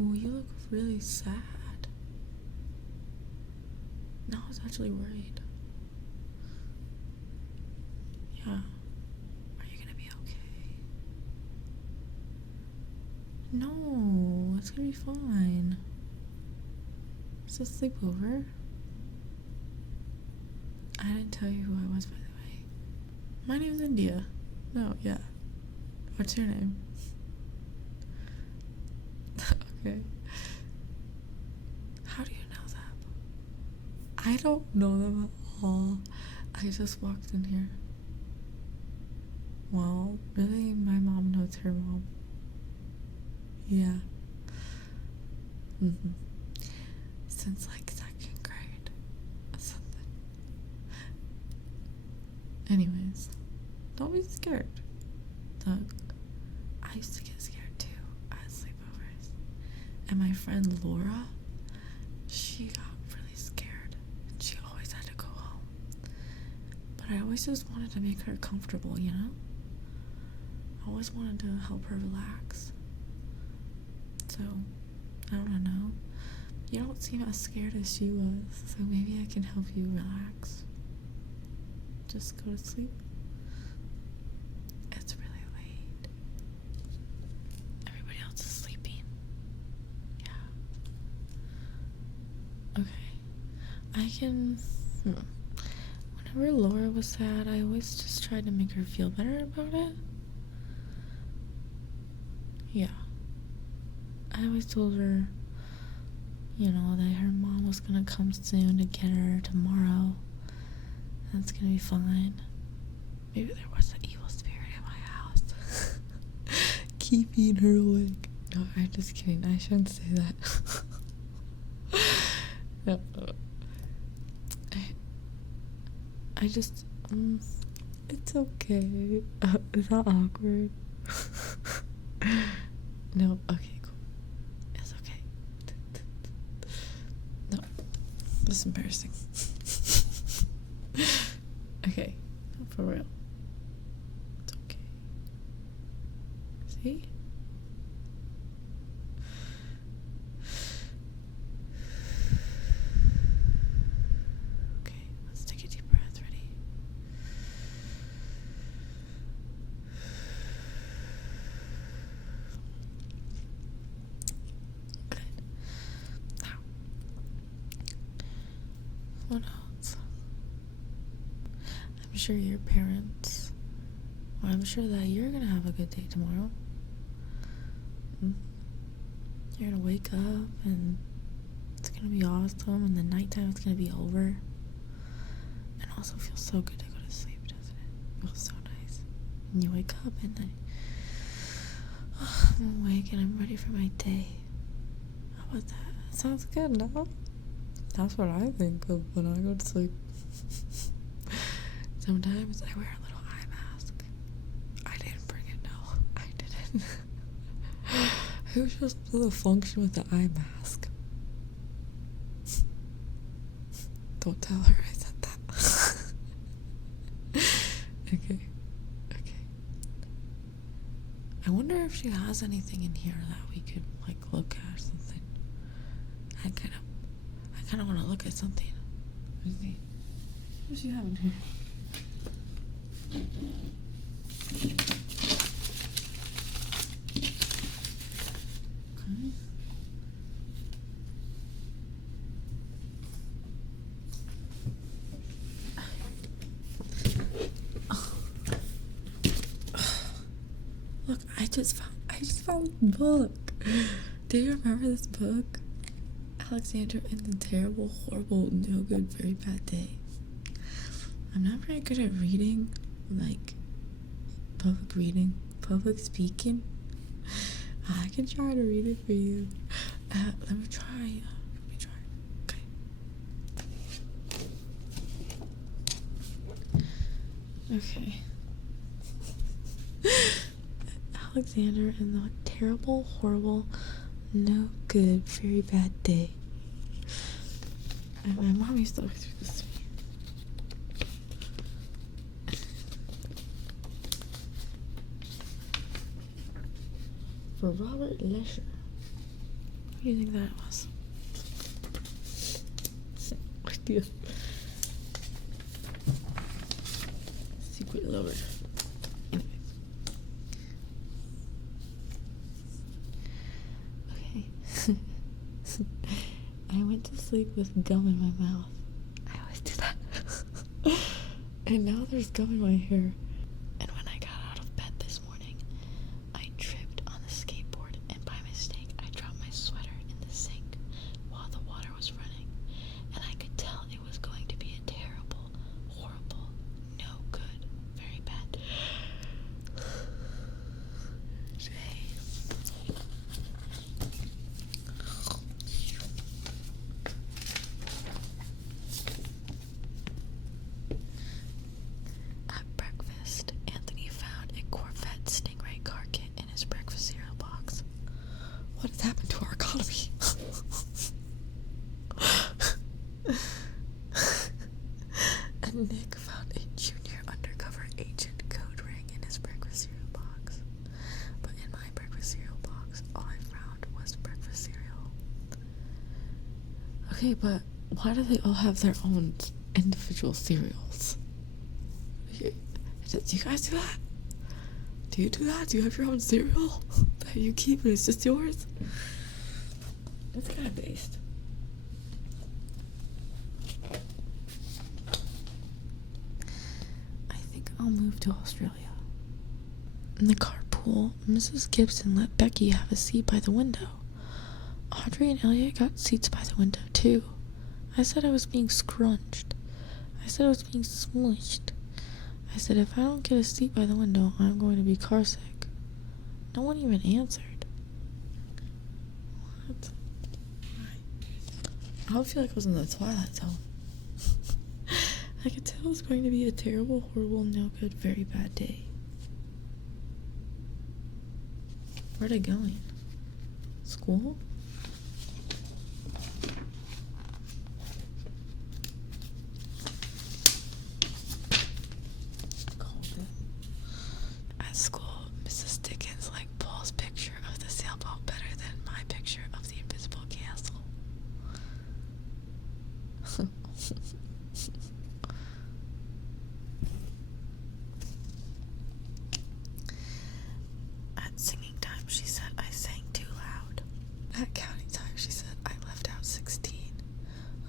Oh, you look really sad. Now I was actually worried. Yeah. Are you gonna be okay? No, it's gonna be fine. It's a sleepover. I didn't tell you who I was, by the way. My name's India. No, yeah. What's your name? Okay. How do you know them? I don't know them at all. I just walked in here. Well, really, my mom knows her mom. Yeah. Since like 2nd grade or something. Anyways, don't be scared. Look, I used to get scared too at sleepovers. And my friend Laura, she got really scared. And she always had to go home. But I always just wanted to make her comfortable, you know? I always wanted to help her relax. So, I don't know. You don't seem as scared as she was, so maybe I can help you relax. Just go to sleep. It's really late. Everybody else is sleeping. Yeah. Okay. I can... Whenever Laura was sad, I always just tried to make her feel better about it. Yeah. I always told her, you know, that her mom was gonna come soon to get her tomorrow. And it's gonna be fine. Maybe there was an evil spirit in my house. Keeping her awake. No, I'm just kidding. I shouldn't say that. No. I just, it's okay. Is that awkward? No, okay, cool. It's okay. No, it's embarrassing. Okay, for real. It's okay. See? Okay, let's take a deep breath. Ready? Good. Now, what else? I'm sure your parents, well, I'm sure that you're gonna have a good day tomorrow. You're gonna wake up and it's gonna be awesome, and the nighttime is gonna be over. And also feels so good to go to sleep, doesn't it? Feels so nice. And you wake up and I'm awake and I'm ready for my day. How about that? Sounds good, no? That's what I think of when I go to sleep. Sometimes I wear a little eye mask. I didn't bring it, no. I didn't. It was just the function with the eye mask. Don't tell her I said that. Okay. I wonder if she has anything in here that we could, like, look at or something. I kind of want to look at something. Let me see. What does she have in here? Look, I just found the book. Do you remember this book? Alexander and the Terrible, Horrible, No Good, Very Bad Day. I'm not very good at reading, like public speaking. I can try to read it for you. Let me try. Okay. Alexander and the Terrible, Horrible, No Good, Very Bad Day. And my mom used to look through this to me. For Robert Lesher. What do you think that was? Idea. Secret lover. Anyways. Okay. I went to sleep with gum in my mouth. I always do that. And now there's gum in my hair. And when I got out of bed this morning, I tripped on the skateboard, and by mistake, I dropped my sweater in the sink while the water was running. And I could tell it was going to be a terrible, horrible, no good, very bad day. At breakfast, Anthony found a Corvette Stingray car kit in his breakfast cereal box. What has happened to our economy? And Nick found a junior undercover agent code ring in his breakfast cereal box. But in my breakfast cereal box, all I found was breakfast cereal. Okay, but why do they all have their own individual cereals? Do you guys do that? Do you do that? Do you have your own cereal that you keep and it's just yours? That's kind of based. I think I'll move to Australia. In the carpool, Mrs. Gibson let Becky have a seat by the window. Audrey and Elliot got seats by the window too. I said I was being scrunched. I said I was being smushed. I said if I don't get a seat by the window, I'm going to be carsick. No one even answered. What? I feel like I was in the Twilight Zone. I could tell it was going to be a terrible, horrible, no good, very bad day. Where are they going? School? At school, Mrs. Dickens liked Paul's picture of the sailboat better than my picture of the invisible castle. At singing time, she said I sang too loud. At counting time, she said I left out 16.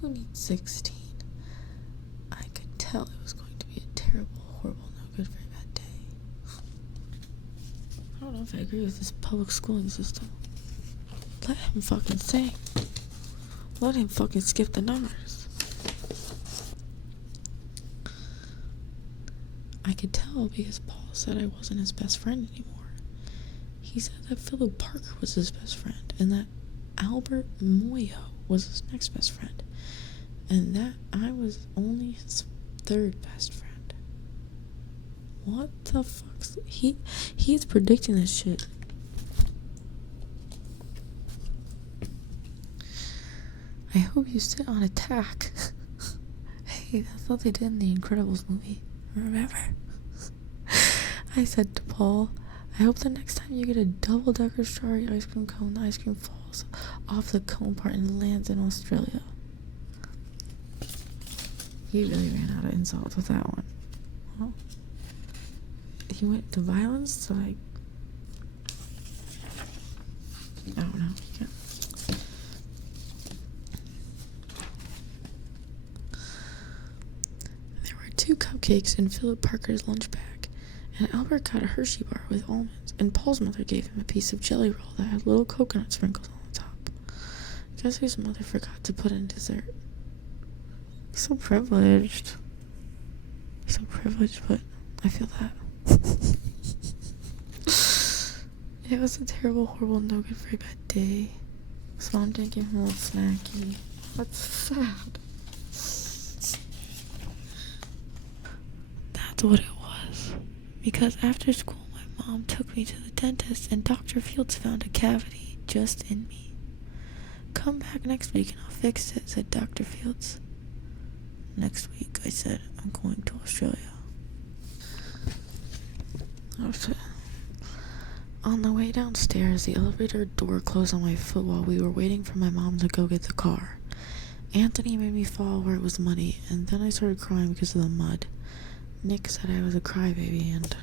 Who needs 16? I could tell it was going to be a terrible, horrible, no good, very bad day. I don't know if I agree with this public schooling system. Let him fucking sing. Let him fucking skip the numbers. I could tell because Paul said I wasn't his best friend anymore. He said that Philip Parker was his best friend, and that Albert Moyo was his next best friend, and that I was only his third best friend. What the fuck's... He's predicting this shit. I hope you sit on a tack. Hey, that's what they did in the Incredibles movie. Remember? I said to Paul, I hope the next time you get a double-decker strawberry ice cream cone, the ice cream falls off the cone part and lands in Australia. He really ran out of insults with that one. Well, he went to violence to like... I don't know. Yeah. There were 2 cupcakes in Philip Parker's lunch bag, and Albert got a Hershey bar with almonds, and Paul's mother gave him a piece of jelly roll that had little coconut sprinkles on the top. Guess whose mother forgot to put in dessert? He's so privileged. He's so privileged, but I feel that. It was a terrible, horrible, no good, very bad day. So I'm gonna give him a little snacky. That's sad. That's what it was. Because after school, my mom took me to the dentist and Dr. Fields found a cavity just in me. Come back next week and I'll fix it, said Dr. Fields. Next week, I said, I'm going to Australia. On the way downstairs, the elevator door closed on my foot while we were waiting for my mom to go get the car. Anthony made me fall where it was muddy, and then I started crying because of the mud. Nick said I was a crybaby, and...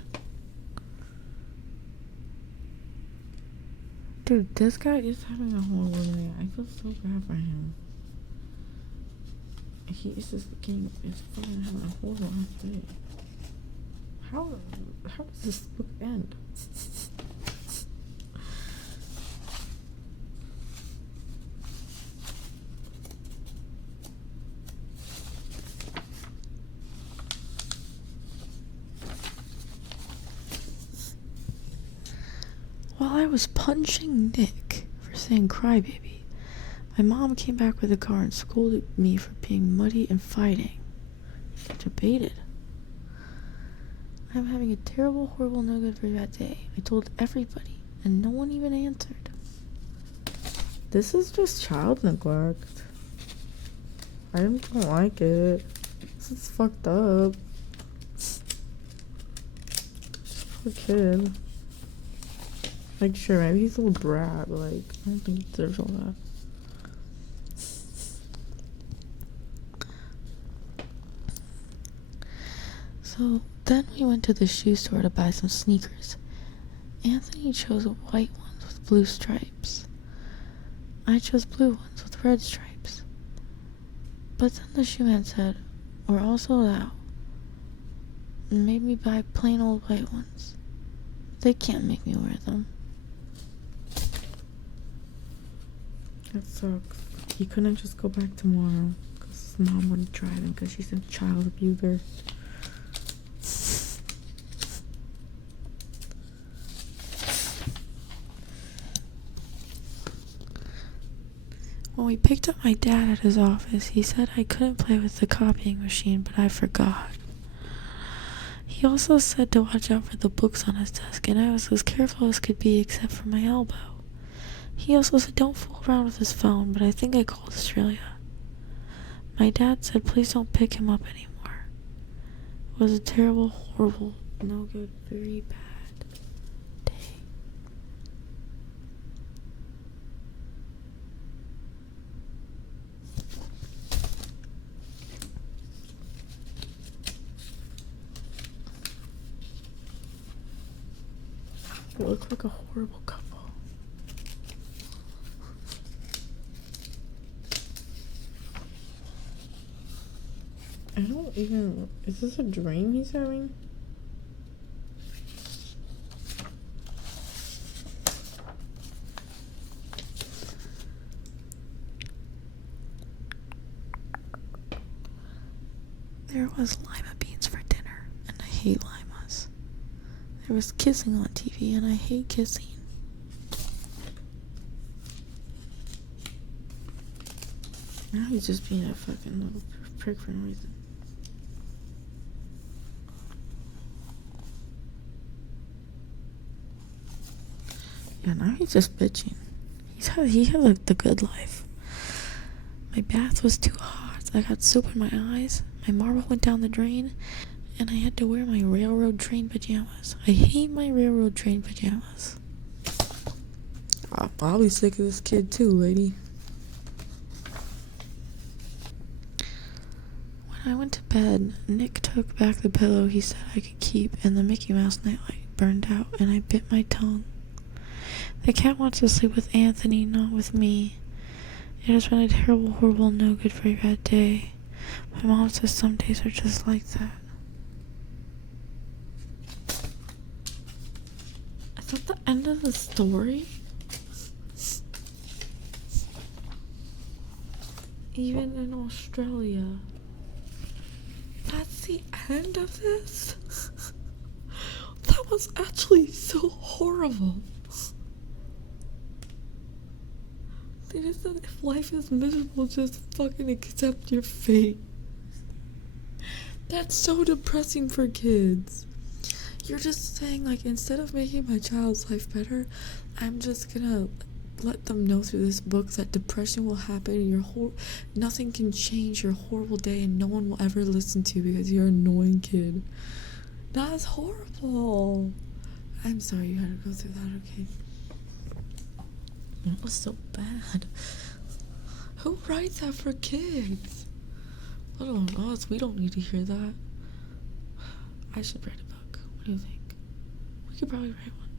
Dude, this guy is having a horrible day. I feel so bad for him. He is just fucking having a horrible ass day. How does this book end? While I was punching Nick for saying crybaby, my mom came back with the car and scolded me for being muddy and fighting. Debated. I'm having a terrible, horrible, no good, very bad day. I told everybody, and no one even answered. This is just child neglect. I don't like it. This is fucked up. Poor kid. Like, sure, maybe he's a little brat, but, like, I don't think he deserves all that. So, then we went to the shoe store to buy some sneakers. Anthony chose white ones with blue stripes. I chose blue ones with red stripes. But then the shoe man said, "We're all sold out," and made me buy plain old white ones. They can't make me wear them. That sucks. He couldn't just go back tomorrow because his mom wouldn't drive him because she's a child abuser. When we picked up my dad at his office, he said I couldn't play with the copying machine, but I forgot. He also said to watch out for the books on his desk, and I was as careful as could be except for my elbow. He also said don't fool around with his phone, but I think I called Australia. My dad said please don't pick him up anymore. It was a terrible, horrible, no good, very bad day. They look like a horrible couple. I don't even... Is this a dream he's having? There was lima beans for dinner, and I hate limas. There was kissing on TV, and I hate kissing. Now he's just being a fucking little prick for no reason. Yeah, now he's just bitching. He had like the good life. My bath was too hot. I got soap in my eyes. My marble went down the drain, and I had to wear my railroad train pajamas. I hate my railroad train pajamas. I'll be sick of this kid too, lady. When I went to bed, Nick took back the pillow he said I could keep, and the Mickey Mouse nightlight burned out, and I bit my tongue. The cat wants to sleep with Anthony, not with me. It has been a terrible, horrible, no good, very bad day. My mom says some days are just like that. Is that the end of the story? Even in Australia. That's the end of this? That was actually so horrible. They just said if life is miserable, just fucking accept your fate. That's so depressing for kids. You're just saying, like, instead of making my child's life better, I'm just gonna let them know through this book that depression will happen and nothing can change your horrible day and no one will ever listen to you because you're an annoying kid. That's horrible. I'm sorry you had to go through that, okay? It was so bad. Who writes that for kids? Let alone us. We don't need to hear that. I should write a book. What do you think? We could probably write one.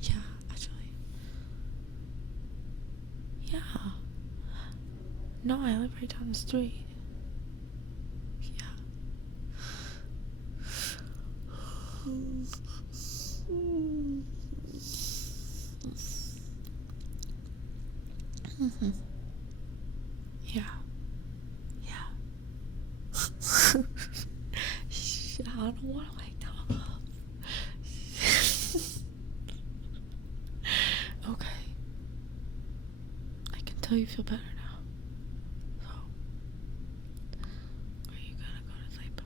Yeah, actually. Yeah. No, I live right down the street. Yeah. Yeah. Yeah. I don't want to wake up. Okay. I can tell you feel better now. So, are you gonna go to sleep?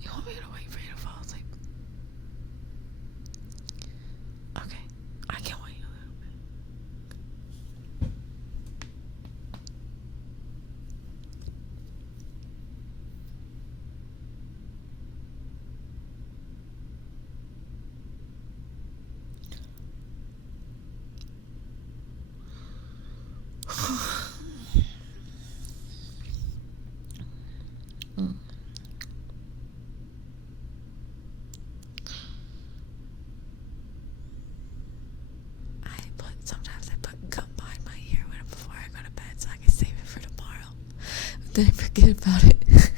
You want me to wait for you to fall asleep? Okay. I can wait a little bit. Sometimes I put gum behind my ear before I go to bed so I can save it for tomorrow. But then I forget about it.